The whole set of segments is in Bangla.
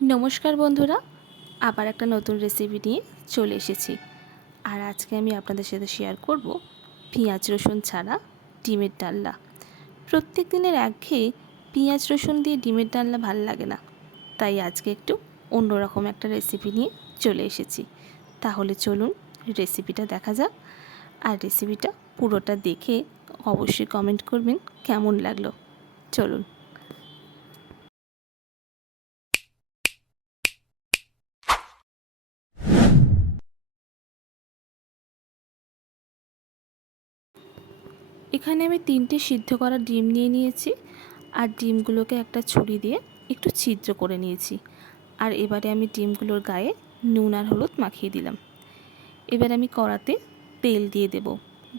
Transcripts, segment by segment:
নমস্কার বন্ধুরা, আবার একটা নতুন রেসিপি নিয়ে চলে এসেছি। আর আজকে আমি আপনাদের সাথে শেয়ার করব পেঁয়াজ রসুন ছাড়া ডিমের ডালনা। প্রত্যেক দিনের একঘেয়ে পেঁয়াজ রসুন দিয়ে ডিমের ডালনা ভালো লাগে না, তাই আজকে একটু অন্যরকম একটা রেসিপি নিয়ে চলে এসেছি। তাহলে চলুন রেসিপিটা দেখা যাক। আর রেসিপিটা পুরোটা দেখে অবশ্যই কমেন্ট করবেন কেমন লাগলো। চলুন। এখানে আমি 3টে সিদ্ধ করা ডিম নিয়ে নিয়েছি, আর ডিমগুলোকে একটা ছুরি দিয়ে একটু ছিদ্র করে নিয়েছি। আর এবারে আমি ডিমগুলোর গায়ে নুন আর হলুদ মাখিয়ে দিলাম। এবার আমি কড়াতে তেল দিয়ে দেব।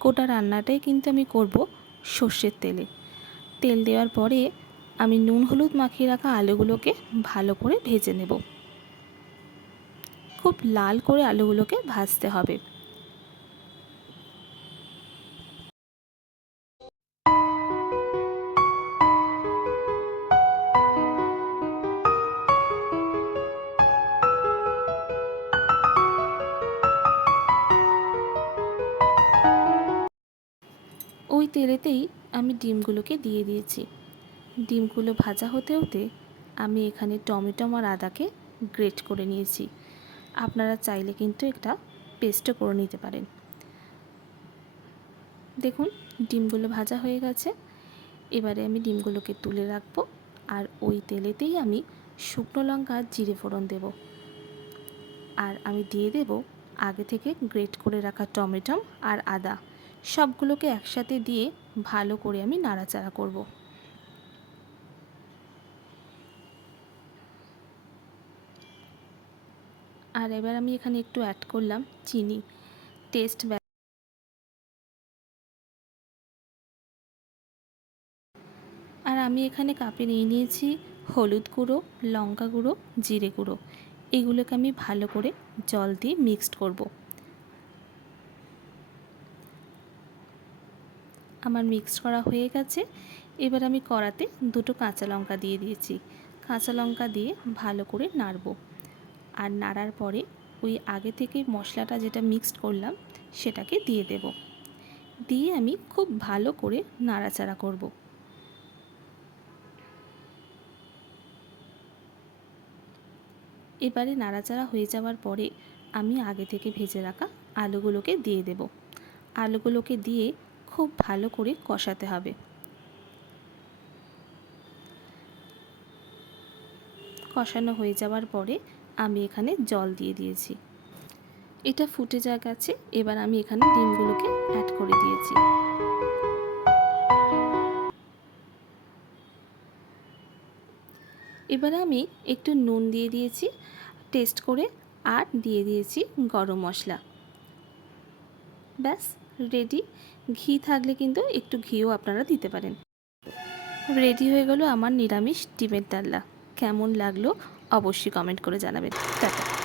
গোটা রান্নাটাই কিন্তু আমি করব সর্ষের তেলে। তেল দেওয়ার পরে আমি নুন হলুদ মাখিয়ে রাখা আলুগুলোকে ভালো করে ভেজে নেব। খুব লাল করে আলুগুলোকে ভাজতে হবে। ওই তেলেতেই আমি ডিমগুলোকে দিয়ে দিয়েছি। ডিমগুলো ভাজা হতে হতে আমি এখানে টমেটো আর আদাকে গ্রেট করে নিয়েছি। আপনারা চাইলে কিন্তু একটা পেস্টও করে নিতে পারেন। দেখুন ডিমগুলো ভাজা হয়ে গেছে। এবারে আমি ডিমগুলোকে তুলে রাখবো, আর ওই তেলেতেই আমি শুকনো লঙ্কা জিরে ফোড়ন দেব। আর আমি দিয়ে দেব আগে থেকে গ্রেট করে রাখা টমেটো আর আদা। সবগুলোকে একসাথে দিয়ে ভালো করে আমি নাড়াচাড়া করব। আর এবার আমি এখানে একটু অ্যাড করলাম চিনি, টেস্ট। আর আমি এখানে কাপে নিয়ে নিয়েছি হলুদ গুঁড়ো, লঙ্কা গুঁড়ো, জিরে গুঁড়ো। এগুলোকে আমি ভালো করে জল দিয়ে মিক্সড করব। আমার মিক্সড করা হয়ে গেছে। এবার আমি কড়াতে 2টো কাঁচা লঙ্কা দিয়ে দিয়েছি। কাঁচা লঙ্কা দিয়ে ভালো করে নাড়ব। আর নাড়ার পরে ওই আগে থেকে মশলাটা যেটা মিক্সড করলাম সেটাকে দিয়ে দেব। দিয়ে আমি খুব ভালো করে নাড়াচাড়া করব। এবারে নাড়াচাড়া হয়ে যাওয়ার পরে আমি আগে থেকে ভেজে রাখা আলুগুলোকে দিয়ে দেব। আলুগুলোকে দিয়ে খুব ভালো করে কষাতে হবে। কষানো হয়ে যাওয়ার পরে আমি এখানে জল দিয়ে দিয়েছি। এটা ফুটে যা গেছে, এবার আমি এখানে ডিমগুলোকে অ্যাড করে দিয়েছি। এবারে আমি একটু নুন দিয়ে দিয়েছি টেস্ট করে, আর দিয়ে দিয়েছি গরম মশলা। ব্যাস রেডি। ঘি থাকলে কিন্তু একটু ঘিও আপনারা দিতে পারেন। রেডি হয়ে গেল আমার নিরামিষ ডিমের ডালনা। কেমন লাগলো অবশ্যই কমেন্ট করে জানাবেন। টাটা।